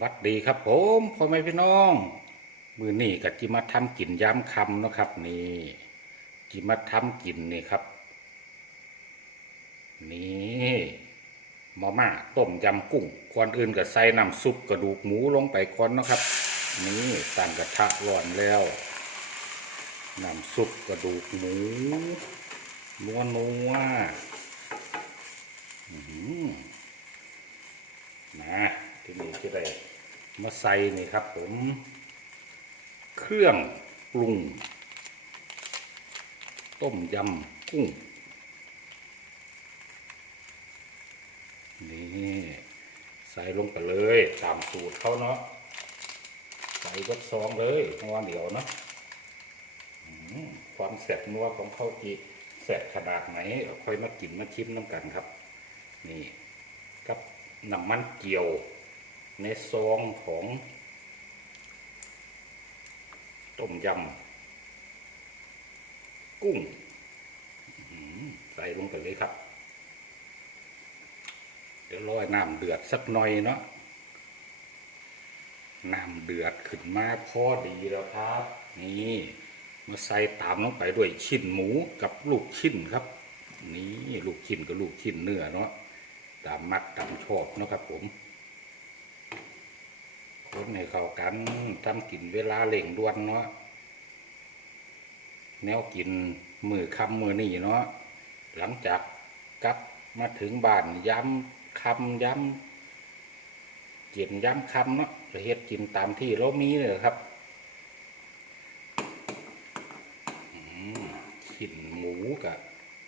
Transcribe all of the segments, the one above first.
วัสดีครับผมพ่อแม่พี่น้อง มือนี่กับจิมาทำกินย้ำคำนะครับ นี่จิมาทำกินนี่ครับ นี่มาม่าต้มยำกุ้งก่อนอื่นก็ใส่น้ำซุปกระดูกหมูลงไปก่อนนะครับ นี่ตั้งกระทะร้อนแล้วน้ำซุปกระดูกหมูนัวนัวๆอื้อหือ นะ มาใส่นี่ครับผม เครื่องปรุง ต้มยำกุ้ง นี่ ใส่ลงไปเลย ตามสูตรเขาเนาะ ใส่ก็ซองเลยงอเดียวเนาะความแสบนัวของเขาอีกแสบขนาดไหนค่อยมากินมาชิมน้ำกันครับ นี่กับน้ำมันเกี่ยว ในซองของต้มยำกุ้งใส่ลงไปเลยครับ เดี๋ยวรอยน้ำเดือดสักหน่อยเนาะน้ำเดือดขึ้นมาพอดีแล้วครับ นี่มาใส่ตามลงไปด้วยชิ้นหมูกับลูกชิ้นครับ นี่ลูกชิ้นกับลูกชิ้นเนื้อเนาะตามมักตามชอบเนาะครับผม คนให้เข้ากันทำกินเวลาเร่งด่วนเนาะแนวกินมือคำมือนี่เนาะหลังจากกลับมาถึงบ้านย้ำคำย้ำเจียนย้ำคำเนาะจะเฮ็ดกินตามที่เรามีเลยครับอืมชิ้นหมูกะ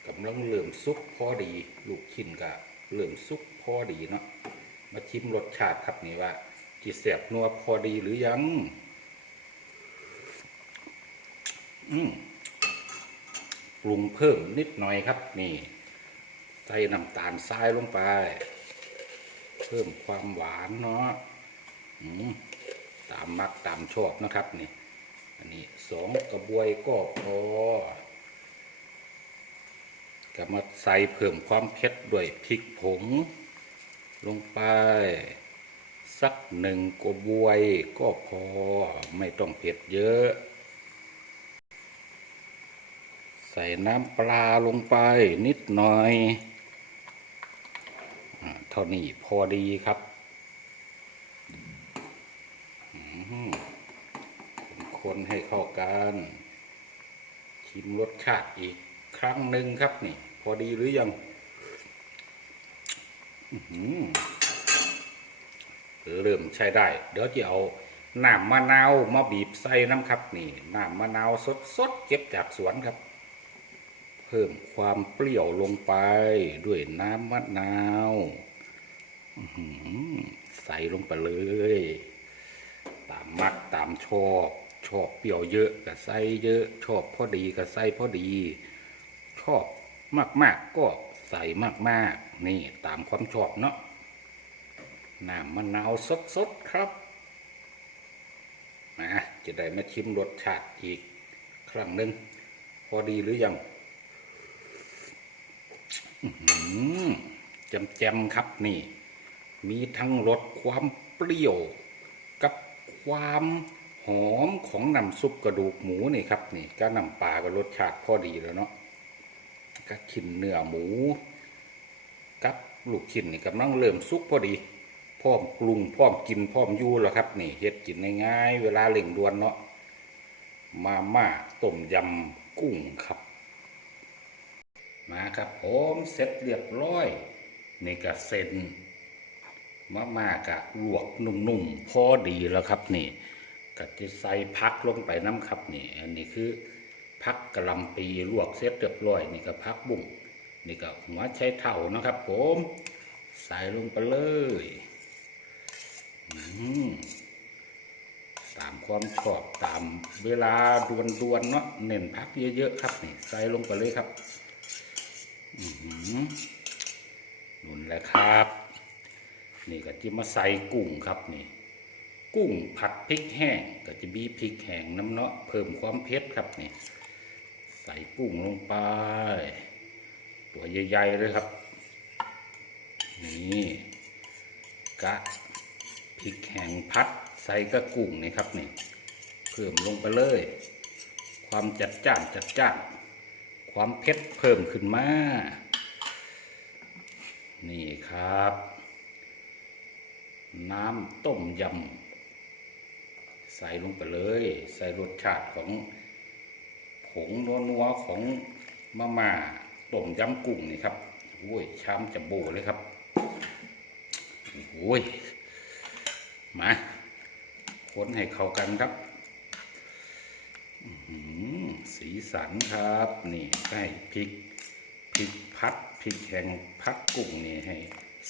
กำลังเริ่มสุกพอดี ลูกชิ้นกะเริ่มสุกพอดีเนาะมาชิมรสชาติครับนี่ว่า จีแสบนัวพอดีหรือยัง อืมปรุงเพิ่มนิดหน่อยครับ นี่ ใส่น้ำตาลทรายลงไป เพิ่มความหวานเนาะตามมักตามชอบนะครับนี่ อันนี้สองกระบวยก็พอก็มาใส่เพิ่มความเผ็ดด้วยพริกผงลงไป สักหนึ่งกระบวยก็พอไม่ต้องเผ็ดเยอะ ใส่น้ำปลาลงไปนิดหน่อยอาเท่านี้พอดีครับอืมคนให้เข้ากันชิมรสชาติอีกครั้งหนึ่งครับนี่ พอดีหรือยัง อื้อหือ เริ่มใช้ได้ เดี๋ยวจะเอาน้ำมะนาวมาบีบใส่น้ำครับนี่น้ำมะนาวสดๆเก็บจากสวนครับ เพิ่มความเปรี้ยวลงไปด้วยน้ำมะนาวใส่ลงไปเลย ตามมักตามชอบชอบเปรี้ยวเยอะก็ใส่เยอะ ชอบพอดีก็ใส่พอดี ชอบมากๆก็ใส่มากๆ นี่ตามความชอบเนาะ น้ำมะนาวสดๆครับนะจะได้มาชิมรสชาติอีกครั้งหนึ่งพอดีหรือยังจำแจมๆครับนี่ มีทั้งรสความเปรี้ยว กับความหอมของน้ำซุปกระดูกหมูนี่ครับนี่ก็น้ำปลาก็รสชาติพอดีแล้วเนาะก็ชิ้นเนื้อหมู กับลูกชิ้นนี่กำลังเริ่มสุกพอดี พร้อมปรุงพร้อมกินพร้อมอยู่แล้วครับ นี่เฮ็ดกินง่ายๆเวลาเร่งด่วนเนาะมาม่าต้มยำกุ้งครับ มาครับผมเสร็จเรียบร้อยนี่ก็เส้นมะมากะลวกนุ่มๆพอดีแล้วครับนี่ก็จะใส่พักลงไปน้ำครับนี่ อันนี้คือพักกะลำปีลวกเสร็จเรียบร้อยนี่ก็พักบุ้งนี่ก็หัวไชเท่านะครับ ผม ใส่ลงไปเลย ตามความชอบตามเวลาดวนๆเนาะเน้นพักเยอะๆครับนี่ใส่ลงไปเลยครับนุ่นแหละครับ นี่ก็จะมาใส่กุ้งครับนี่ กุ้งผัดพริกแห้งก็จะมีพริกแห้งน้ำเนาะเพิ่มความเผ็ดครับนี่ ใส่กุ้งลงไป ตัวใหญ่ๆเลยครับ นี่กะ พริกแห้งพัดใส่กระกุ้งนี่ครับนี่เพิ่มลงไปเลย ความจัดจ้านจัดจ้านความเผ็ดเพิ่มขึ้นมา นี่ครับ น้ำต้มยำใส่ลงไปเลย ใส่รสชาติของผงนัวๆของมาม่าต้มยำกุ้งนี่ครับโอ้ยช้ำจะโบเลยครับโอ้ย มาคนให้เข้ากันครับสีสันครับ นี่ให้พริกพริกพัดพริกแห้งพัดกุ้งนี่ให้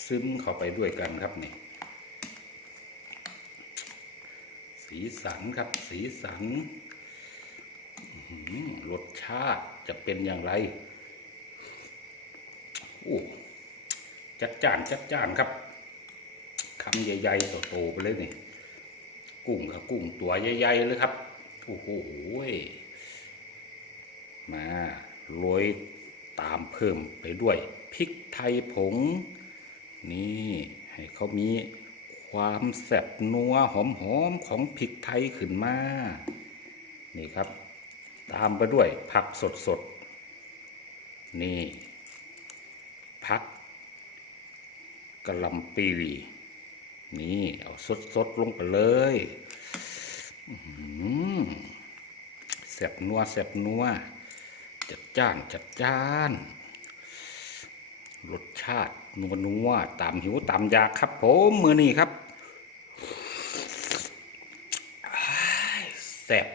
ซึมเข้าไปด้วยกันครับนี่ สีสันครับ สีสันรสชาติจะเป็นอย่างไรโอ้จัดจ้านจัดจ้านครับ คำใหญ่ๆโตๆไปเลยนี่กุ้งครับกุ้งตัวใหญ่ๆเลยครับโอ้โหมาโรยตามเพิ่มไปด้วยพริกไทยผง นี่ให้เขามีความแซ่บนัวหอมๆของพริกไทยขึ้นมา นี่ครับ ตามไปด้วยผักสดๆ นี่ผักกะหล่ำปี นี่เอาสดๆลงไปเลยแสบนัวแสบนัว จัดจ้านจัดจ้าน รสชาตินัวนัวตามหิวตามอยากครับผมมือนี่ครับแสบ